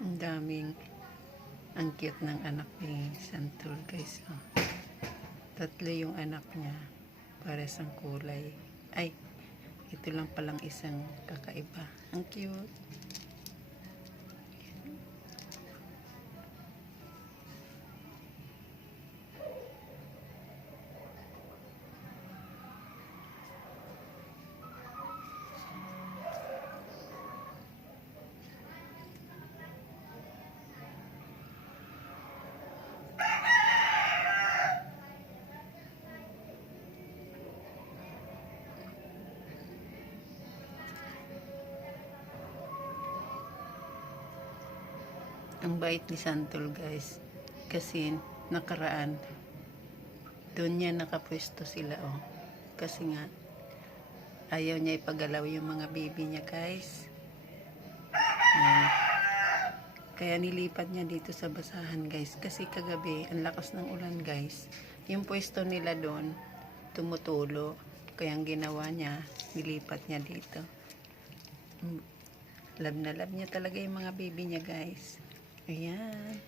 Ang daming ang cute ng anak ni Santul guys. Oh. Tatlo yung anak niya. Pares ang kulay. Ay, ito lang palang isang kakaiba. Ang cute. Ang bait ni Santol guys. Kasi nakaraan, doon niya nakapwesto sila oh. Kasi nga, ayaw niya ipagalaw yung mga baby niya guys. Ayan. Kaya nilipat niya dito sa basahan guys. Kasi kagabi, ang lakas ng ulan guys. Yung pwesto nila doon, tumutulo. Kaya ang ginawa niya, nilipat niya dito. Mm. Love na love niya talaga yung mga baby niya guys. Ayan.